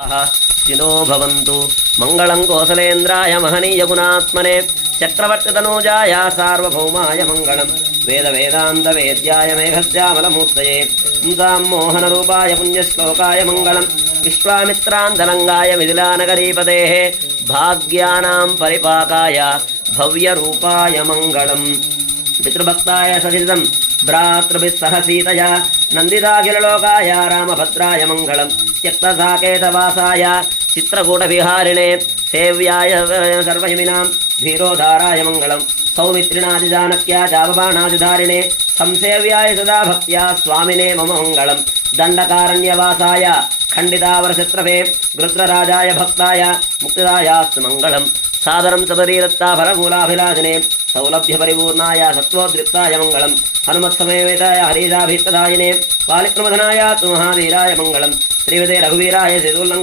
शिनो भवन्तु मंगलं कौसलेन्द्राय महनीय गुणात्मने चक्रवर्तितनूजाय सार्वभौमाय मंगलं वेद वेदांत वेद्याय मेघश्यामलमूर्तये मुदां मोहनरूपाय पुण्यश्लोकाय मंगलं विश्वामित्रान्तरंगाय मिथिलानगरीपतेः भाग्यानां परिपाकाय भव्यरूपाय मंगलं पितृभक्ताय सहितं भ्रातृभिः सह सीतया नन्दिताखिललोकाय रामभद्राय मंगलं त्यक्तसाकेतवासाय चित्रकूटविहारिणे सेव्याय सर्वयमिनां धीरोधाराय मंगलं सौमित्रिणादिजानक्या चापबाणादिधारिणे संसेव्याय सदा भक्त्या स्वामिने मम मंगलं दण्डकारण्यवासाय खण्डितावरशत्रवे गृत्रराजाय भक्ताय मुक्तिदायास्तु मंगलं सादरं सबरीदत्ता फलमूलाभिलाषिने सौलभ्यपरिपूर्णाय सत्त्वोद्रिक्ताय मंगलं हनुमत्समेवेताय हरीशाभीष्टदायिने पालिप्रमथनाय महावीराय मंगलं श्रीमते रघुवीराय सेतुल्लङ्घ